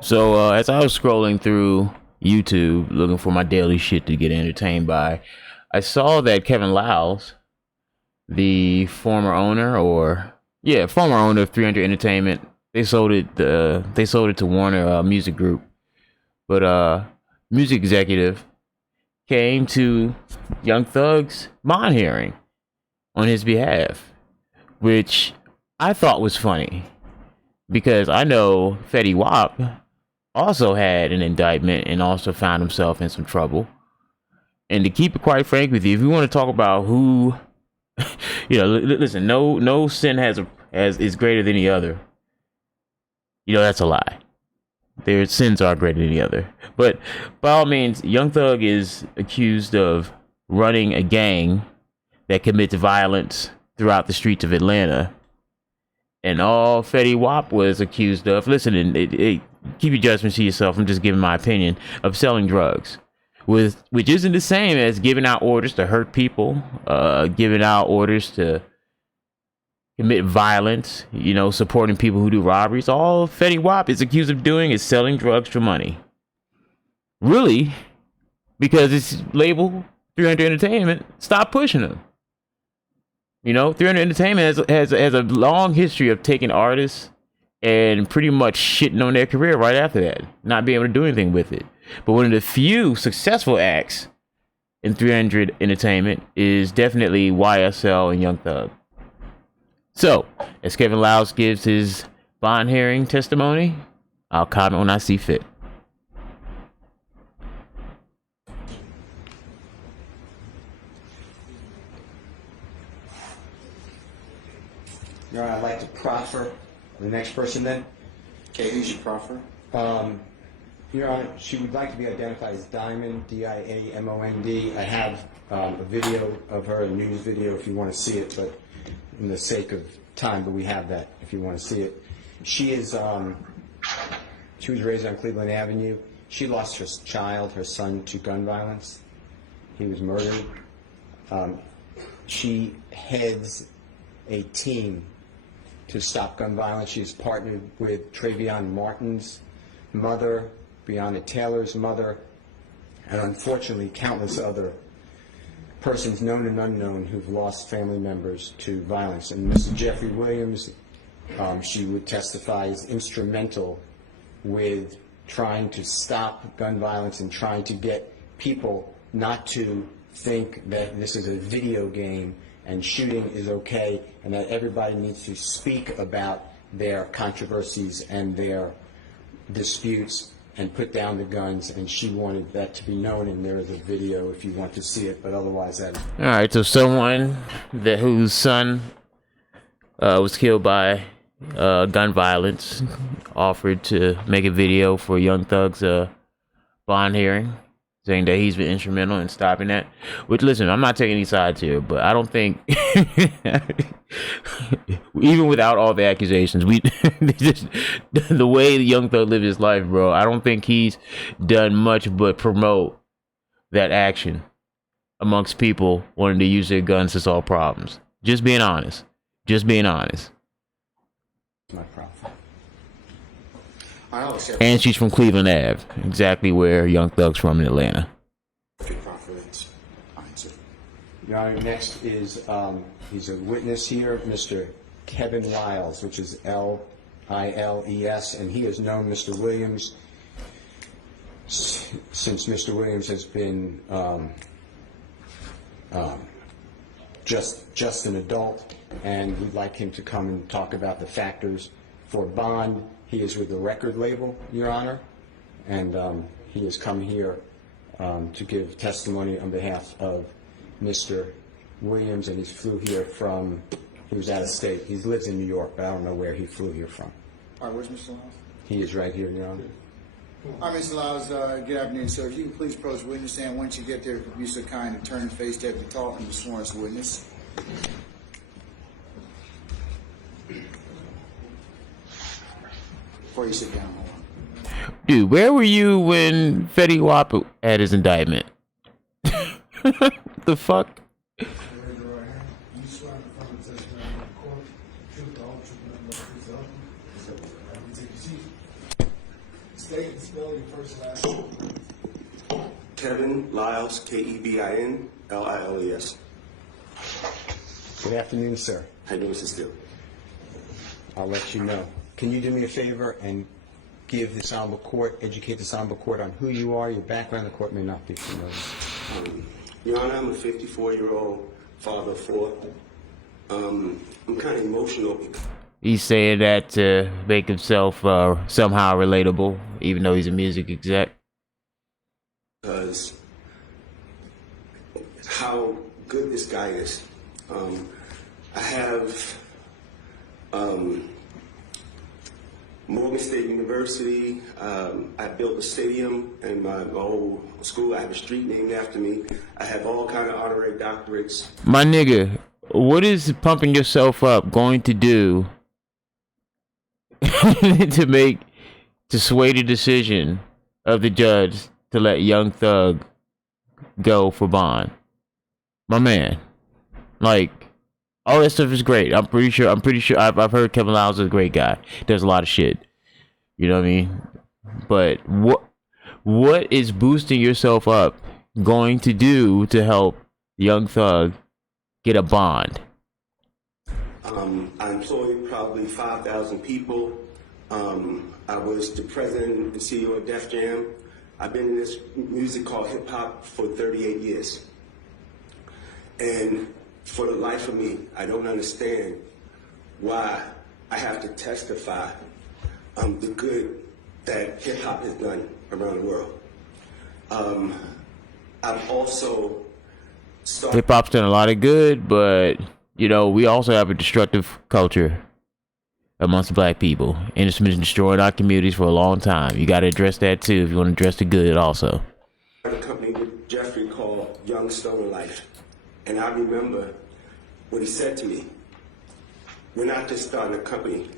So as I was scrolling through YouTube looking for my daily shit to get entertained by, I saw that Kevin Liles, the former owner of 300 Entertainment, they sold it to Warner Music Group. But music executive came to Young Thug's bond hearing on his behalf, which I thought was funny because I know Fetty Wap also had an indictment and also found himself in some trouble. And to keep it quite frank with you, if you want to talk about who, listen, no sin is greater than the other. That's a lie. Their sins are greater than the other. But by all means, Young Thug is accused of running a gang that commits violence throughout the streets of Atlanta. And all Fetty Wap was accused of, listen, keep your judgment to yourself, I'm just giving my opinion, of selling drugs. Which isn't the same as giving out orders to hurt people, giving out orders to commit violence, supporting people who do robberies. All Fetty Wap is accused of doing is selling drugs for money. Really? Because it's labeled 300 Entertainment. Stop pushing them. 300 Entertainment has a long history of taking artists and pretty much shitting on their career right after that, not being able to do anything with it. But one of the few successful acts in 300 Entertainment is definitely YSL and Young Thug. So, as Kevin Liles gives his bond hearing testimony, I'll comment when I see fit. Your Honor, I'd like to proffer the next person then. Okay, who's your proffer? Your Honor, she would like to be identified as Diamond, D-I-A-M-O-N-D. I have a video of her, a news video if you want to see it, but in the sake of time, but we have that if you want to see it. She was raised on Cleveland Avenue. She lost her child, her son, to gun violence. He was murdered. She heads a team to stop gun violence. She is partnered with Trayvon Martin's mother, Breonna Taylor's mother, and unfortunately countless other persons, known and unknown, who've lost family members to violence. And Mr. Jeffrey Williams, she would testify, is instrumental with trying to stop gun violence and trying to get people not to think that this is a video game and shooting is okay, and that everybody needs to speak about their controversies and their disputes and put down the guns. And she wanted that to be known, and there is a video if you want to see it, but otherwise that. All right, so someone whose son was killed by gun violence offered to make a video for Young Thug's bond hearing, saying that he's been instrumental in stopping that. Which, listen, I'm not taking any sides here, but I don't think, even without all the accusations, the way Young Thug lived his life, bro, I don't think he's done much but promote that action amongst people wanting to use their guns to solve problems. Just being honest. Just being honest. My problem. And she's from Cleveland Ave, exactly where Young Thug's from in Atlanta. Your Honor, next is, he's a witness here, Mr. Kevin Liles, which is L-I-L-E-S, and he has known Mr. Williams since Mr. Williams has been just an adult, and we'd like him to come and talk about the factors for bond. He is with the record label, Your Honor, and he has come here to give testimony on behalf of Mr. Williams, and he flew here from, he was out of state. He lives in New York, but I don't know where he flew here from. All right, where's Mr. Liles? He is right here, Your Honor. All right, Mr. Liles, good afternoon, sir. If you can please approach the witness stand. Once you get there, if you be so kind to turn and face Deputy Talton, the sworn witness. Before you sit down, hold on. Dude, where were you when Fetty Wap had his indictment? The fuck? State and spell your first and last name. Kevin Liles, Kebinliles. Good afternoon, sir. How you doing, Mr. Steele? I'll let you know. Can you do me a favor and give this honorable court, educate this honorable court on who you are, your background? The court may not be familiar. Your Honor, I'm a 54-year-old father of four. I'm kind of emotional. He's saying that to make himself somehow relatable, even though he's a music exec. Because how good this guy is. I have Morgan State University. I built a stadium in my old school. I have a street named after me. I have all kind of honorary doctorates. My nigga, what is pumping yourself up going to do to sway the decision of the judge to let Young Thug go for bond? My man, like, all that stuff is great. I'm pretty sure I've heard Kevin Liles is a great guy. Does a lot of shit. You know what I mean? But what is boosting yourself up going to do to help Young Thug get a bond? I employed probably 5,000 people. I was the president and CEO of Def Jam. I've been in this music called hip hop for 38 years. And for the life of me, I don't understand why I have to testify the good that hip hop has done around the world. I've also started. Hip hop's done a lot of good, but you know, we also have a destructive culture amongst black people, and it's been destroying our communities for a long time. You got to address that too if you want to address the good also. A company with Jeffrey called Young Stoner Life. And I remember what he said to me. We're not just starting a company,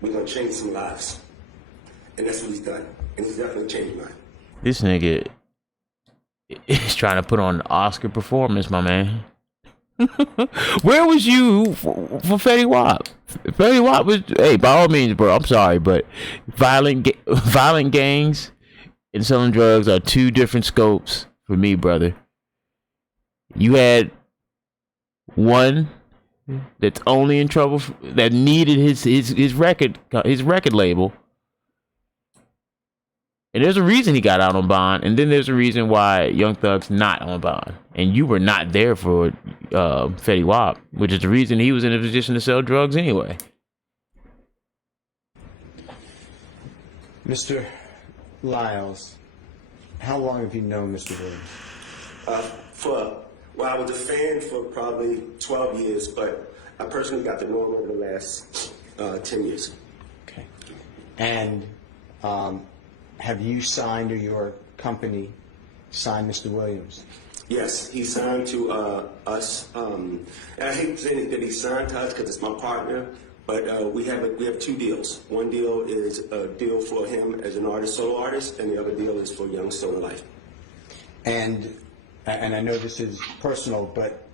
we're going to change some lives. And that's what he's done. And he's definitely changed mine. This nigga is trying to put on an Oscar performance, my man. Where was you for Fetty Wap? Fetty Wap was, hey, by all means, bro, I'm sorry, but violent gangs and selling drugs are two different scopes for me, brother. You had one that's only in trouble that needed his record label, and there's a reason he got out on bond, and then there's a reason why Young Thug's not on bond, and you were not there for Fetty Wap, which is the reason he was in a position to sell drugs anyway. Mr. Liles, how long have you known Mr. Williams? I was a fan for probably 12 years, but I personally got to know him over the last 10 years. Okay. And have you signed, or your company signed Mr. Williams? Yes, he signed to us. And I hate saying that he signed to us because it's my partner, but we have two deals. One deal is a deal for him as an artist, solo artist, and the other deal is for Young Stoner Life. And I know this is personal, but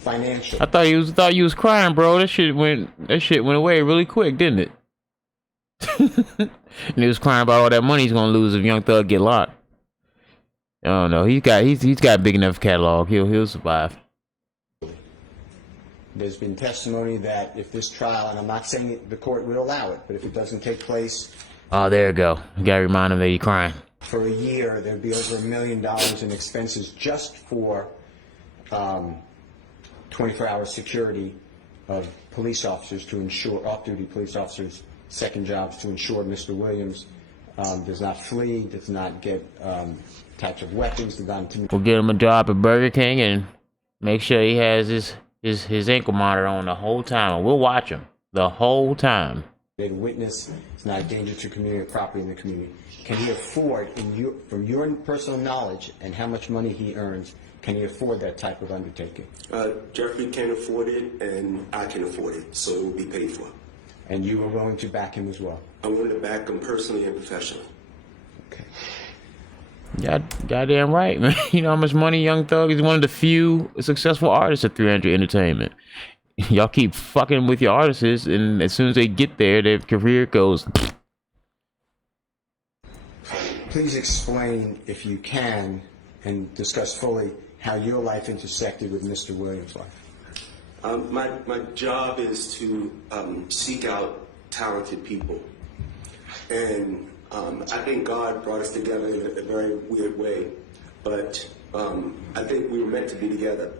financial. I thought you was crying, bro. That shit went away really quick, didn't it? And he was crying about all that money he's gonna lose if Young Thug get locked. I don't know. He's got a big enough catalog. He'll survive. There's been testimony that if this trial, and I'm not saying the court will allow it, but if it doesn't take place, oh, there you go. You gotta remind him that he's crying. For a year, there'd be over $1 million in expenses just for 24-hour security of police officers to ensure, off-duty police officers, second jobs to ensure Mr. Williams does not flee, does not get types of weapons, does not intimidate. We'll get him a job at Burger King and make sure he has his ankle monitor on the whole time, and we'll watch him the whole time. A witness is not a danger to community or property in the community. Can he afford, from your personal knowledge and how much money he earns, can he afford that type of undertaking? Jeffrey can afford it, and I can afford it, so it will be paid for. And you are willing to back him as well? I'm willing to back him personally and professionally. Okay. Goddamn right, man. You know how much money Young Thug is one of the few successful artists at 300 Entertainment. Y'all keep fucking with your artists, and as soon as they get there, their career goes. Please explain, if you can, and discuss fully how your life intersected with Mr. Williams' life. My job is to seek out talented people. And I think God brought us together in a very weird way. But I think we were meant to be together.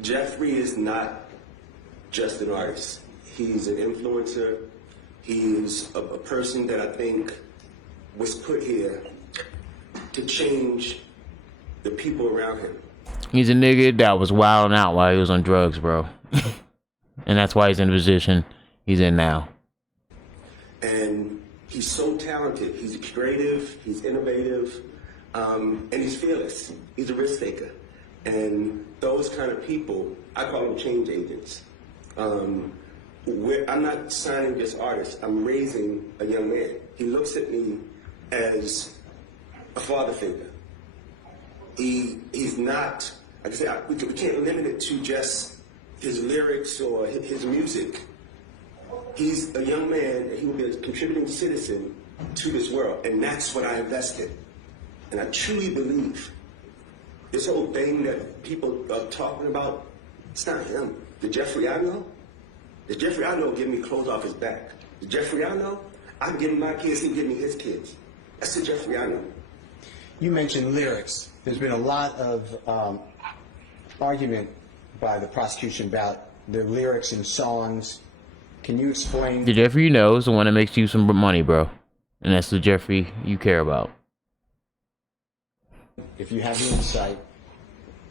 Jeffrey is not just an artist. He's an influencer. He's a person that I think was put here to change the people around him. He's a nigga that was wilding out while he was on drugs, bro. And that's why he's in the position he's in now. And he's so talented. He's creative, he's innovative, and he's fearless. He's a risk taker. And those kind of people, I call them change agents. I'm not signing this artist, I'm raising a young man. He looks at me as a father figure. He's not, like I said, we can't limit it to just his lyrics or his music. He's a young man, and he will be a contributing citizen to this world, and that's what I invest in. And I truly believe this whole thing that people are talking about, it's not him. The Jeffrey I know, give me clothes off his back. The Jeffrey I know, I give him my kids, he give me his kids. That's the Jeffrey I know. You mentioned lyrics. There's been a lot of argument by the prosecution about the lyrics in songs. Can you explain? The Jeffrey you know is the one that makes you some money, bro. And that's the Jeffrey you care about. If you have the insight,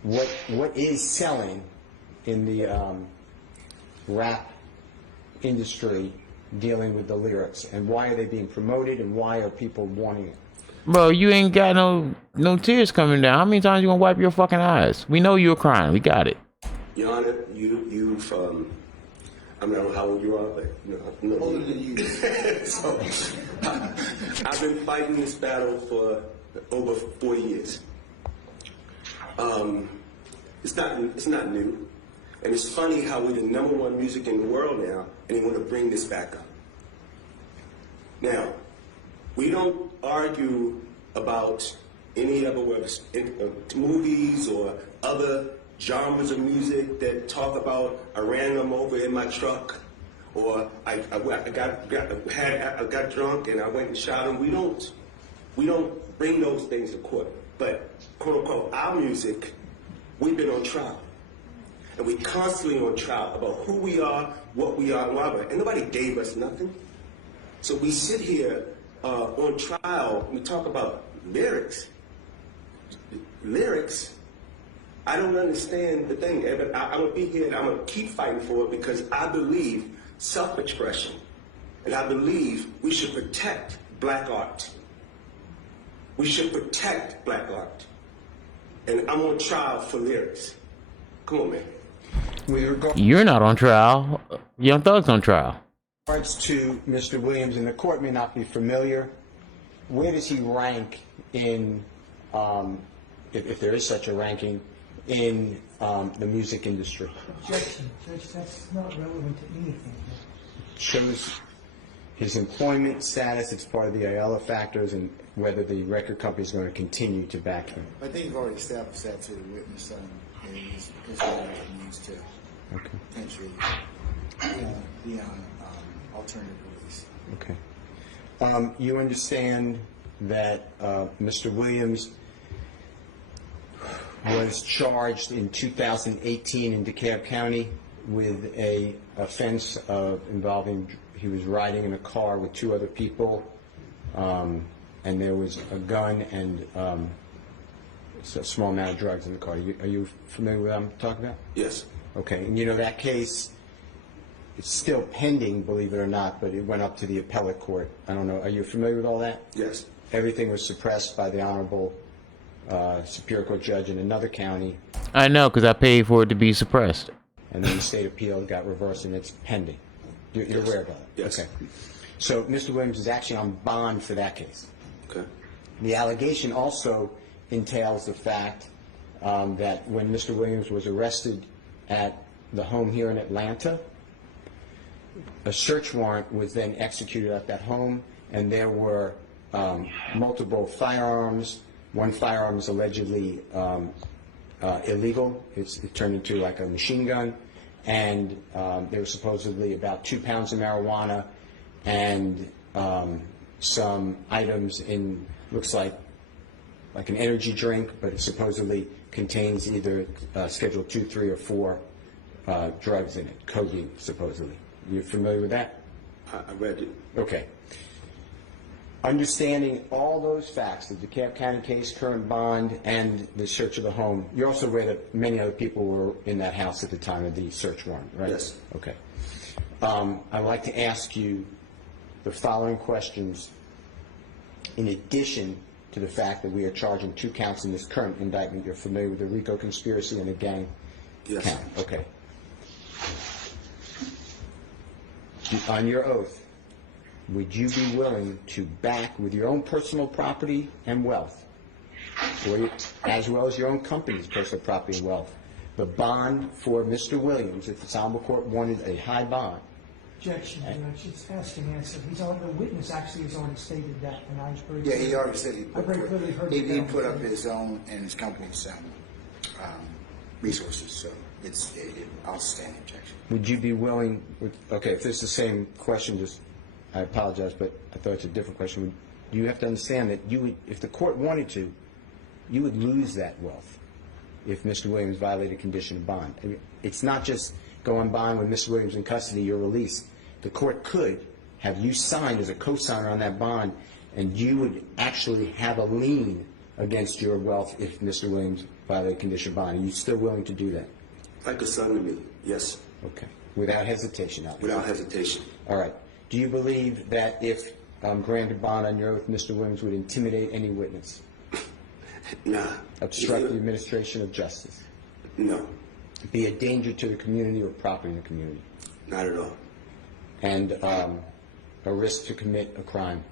what is selling in the rap industry dealing with the lyrics, and why are they being promoted, and why are people wanting it? Bro, you ain't got no tears coming down. How many times you gonna wipe your fucking eyes? We know you were crying. We got it. Your Honor, you've I don't know how old you are, but no. Older than you. So, I've been fighting this battle for over 4 years. It's not new. And it's funny how we're the #1 music in the world now, and they want to bring this back up. Now, we don't argue about any other works, movies or other genres of music that talk about I ran them over in my truck, or I got drunk and I went and shot him. We don't bring those things to court. But quote unquote, our music, we've been on trial. And we constantly on trial about who we are, what we are, and why we're. And nobody gave us nothing. So we sit here on trial, and we talk about lyrics. Lyrics, I don't understand the thing. I'm going to be here and I'm going to keep fighting for it because I believe self-expression. And I believe we should protect black art. We should protect black art. And I'm on trial for lyrics. Come on, man. You're not on trial. Young Thug's on trial. In regards to Mr. Williams, and the court may not be familiar, where does he rank in, if there is such a ranking, in the music industry? Objection, Judge, that's not relevant to anything. Shows his employment status, it's part of the Ayala factors, and whether the record company is going to continue to back him. I think you've already established that to the witness, and his lawyer needs to potentially be on alternative release. Okay. You understand that Mr. Williams was charged in 2018 in DeKalb County with a offense involving, he was riding in a car with 2 other people, and there was a gun and a small amount of drugs in the car. Are you familiar with what I'm talking about? Yes. Okay, and you know that case, it's still pending, believe it or not, but it went up to the appellate court. I don't know, are you familiar with all that? Yes. Everything was suppressed by the Honorable Superior Court judge in another county, I know, because I paid for it to be suppressed. and then the state appeal got reversed and it's pending. You're aware of that? Yes. Okay. So Mr. Williams is actually on bond for that case. Okay. The allegation also entails the fact that when Mr. Williams was arrested at the home here in Atlanta, a search warrant was then executed at that home, and there were multiple firearms. One firearm is allegedly illegal. It turned into like a machine gun, and there was supposedly about 2 pounds of marijuana and some items in, looks like an energy drink, but it supposedly contains either Schedule 2, 3, or 4 drugs in it, codeine, supposedly. You familiar with that? I read it. Okay. Understanding all those facts, the DeKalb County case, current bond, and the search of the home, you're also aware that many other people were in that house at the time of the search warrant, right? Yes. Okay. I'd like to ask you the following questions in addition to the fact that we are charging 2 counts in this current indictment. You're familiar with the RICO conspiracy and the gang Yes. count? Okay. On your oath, would you be willing to back with your own personal property and wealth, or as well as your own company's personal property and wealth, the bond for Mr. Williams if the Honorable Court wanted a high bond? Objection, Judge. It's asked and answered. The witness actually has already stated that, and I very Yeah, he already said I very clearly heard he that. put up his own and his company's resources, so I'll stand the objection. Would you be willing, okay, if it's the same question, just, I apologize, but I thought it's a different question. You have to understand that you would, if the court wanted to, you would lose that wealth if Mr. Williams violated condition of bond. I mean, it's not just go on bond with Mr. Williams in custody, you're released. The court could have you signed as a co-signer on that bond, and you would actually have a lien against your wealth if Mr. Williams violated condition of bond. Are you still willing to do that? Like a son to me, yes. Okay. Without hesitation, obviously. Without hesitation. All right. Do you believe that if granted bond on your oath, Mr. Williams would intimidate any witness? Nah. Obstruct the administration of justice? No, Be a danger to the community or property in the community? not at all. And a risk to commit a crime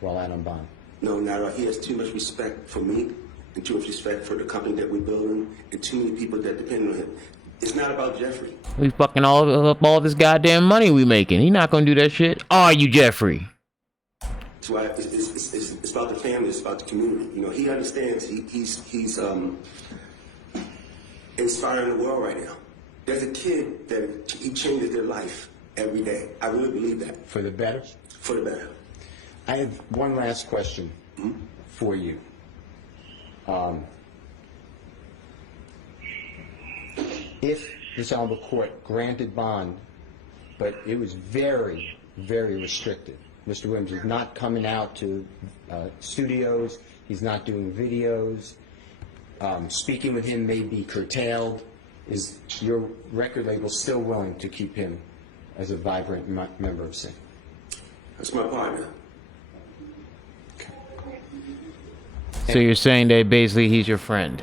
while out on bond? No, not at all. He has too much respect for me and too much respect for the company that we're building and too many people that depend on him. It's not about Jeffrey. We fucking all this goddamn money we making. He not gonna do that shit. Are you, Jeffrey? That's why it's about the family. It's about the community. You know, he understands. He's inspiring the world right now. There's a kid that he changes their life every day. I really believe that. For the better? For the better. I have one last question for you. If this honorable court granted bond, but it was very, very restricted. Mr. Williams is not coming out to studios. He's not doing videos. Speaking with him may be curtailed. Is your record label still willing to keep him as a vibrant member of SIN? That's my partner. So you're saying that basically he's your friend?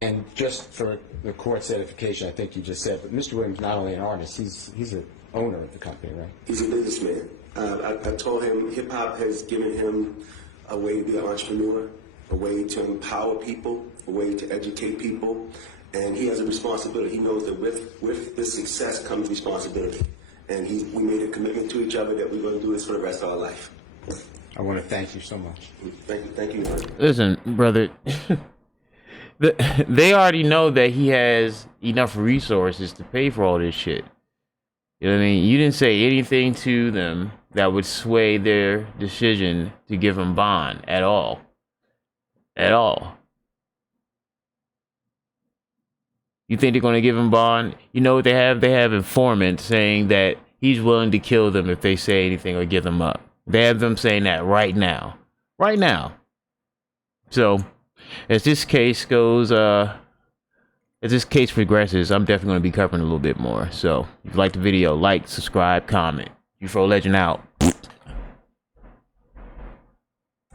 And just for the court's edification, I think you just said, but Mr. Williams is not only an artist, he's an owner of the company, right? He's a businessman. I told him hip-hop has given him a way to be an entrepreneur, a way to empower people, a way to educate people, and he has a responsibility. He knows that with this success comes responsibility. And we made a commitment to each other that we're going to do this for the rest of our life. I want to thank you so much. Thank you. Listen, brother. They already know that he has enough resources to pay for all this shit. You know what I mean? You didn't say anything to them that would sway their decision to give him bond at all. At all. You think they're going to give him bond? You know what they have? They have informants saying that he's willing to kill them if they say anything or give them up. They have them saying that right now. Right now. So, as this case goes, as this case progresses, I'm definitely going to be covering a little bit more. So, if you like the video, like, subscribe, comment. UFO Legend out.